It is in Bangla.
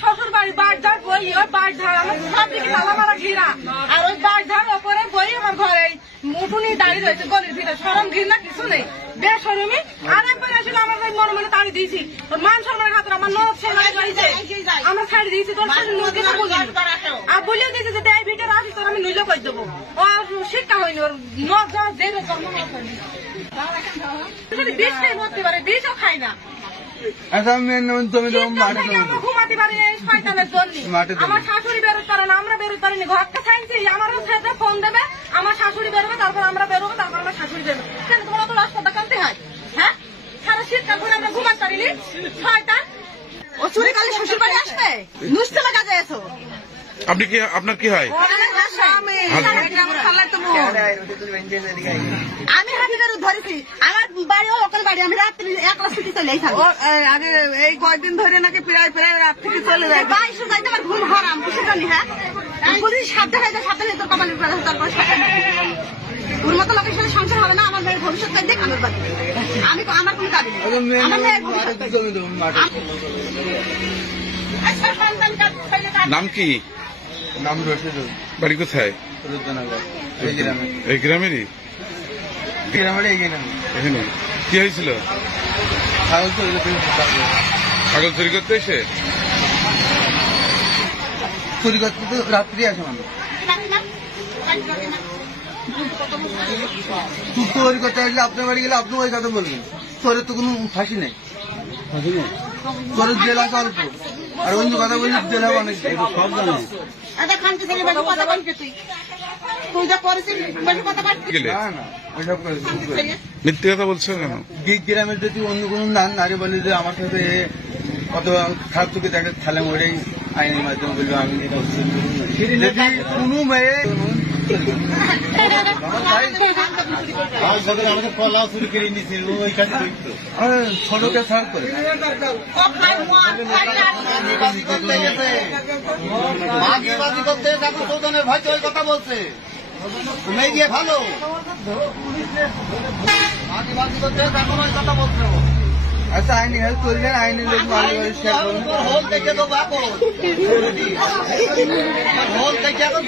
শ্বশুর বাড়ি বাড়ধার বই ওই বাড়ধার আমার সব দিকে তালা মারা ঘিরা আর ওই বাড়ধার ওপরে বই আমার ঘরে মুঠুনি দাঁড়িয়ে রয়েছে গলির ভিতরে সরম ঘির না কিছু নেই বেসরমি আর একবার আসলে আমার মনে মনে তাড়ি দিয়েছি ওর মান সম্মানের খাতে আমার নখ ছেলে আমরা ছাড়ি দিয়েছি তোর আর বলিয়ে দিয়েছি যে এই ভিতরে আসি তোর আমি নইলে করে দেবো ওর শিক্ষা হয়নি ওর নখ যাওয়া যে বিষ খাই মরতে পারে বিষও খাই না ঘুমাতে পারি আমার শাশুড়ি বেরোতে পারে না আমরা বেরোতে পারিনি ঘরটা চাইছি আমারও ছেলে ফোন দেবে আমার শাশুড়ি বেরোবে তারপর আমরা বেরোবো তারপর আমার শাশুড়ি বেরোবে কেন তোমার তো রাস্তাটা কানতে হয় হ্যাঁ সারা শীতকাল করে আমরা ঘুমাতে পারিনি ছয়টা ও চুরি কালে শ্বশুর বাড়ি আসবে নুসতেমা কাজে এসো আপনি কি আপনার কি হয় আমি হাতিদের ধরেছি আমার বাড়িও লোকাল বাড়ি আমি রাত্রি একলা ছুটি চলে আগে এই কয়েকদিন ধরে নাকি প্রায় প্রায় রাত থেকে চলে যায় বাইশে যাইতে আমার ঘুম হারাম বুঝতে জানি হ্যাঁ বলি সাবধানে সাবধানে তোর কপালের তারপর ওর মতো লোকের সাথে সংসার হবে না আমার মেয়ের ভবিষ্যৎ দেখ আমার বাড়ি আমি আমার কোনো দাবি নেই আমার মেয়ের ভবিষ্যৎ নাম কি নাম রশিদুল বাড়ি কোথায় রুদ্রনগর এই গ্রামেরই এখানে কি হয়েছিল ছাগল চুরি করতে এসে চুরি করতে তো রাত্রি আসে মানুষ চুরি করতে আসলে আপনার বাড়ি গেলে আপনি ওই কথা বলবেন তোরের তো কোনো ফাঁসি নেই তোরের জেল আছে অল্প আর অন্য কথা বলি জেল হবে অনেক সব জানে মিথ্যে কথা বলছো কেন গ্রামের যদি অন্য কোনো নারী বলি যে আমার সাথে কত খারাপ চোখে দেখে খেলে মরেই আইনের মাধ্যমে বলবো আমি কোনো মেয়ে ছোটকে ছাড় করে ভয় ওই কথা বলছে তুমি গিয়ে ভালো কথা বলছো আচ্ছা আইনি হেল্প করলেন আইনি লোক হোল দেখে দেবো এখন হোল দেখে এখন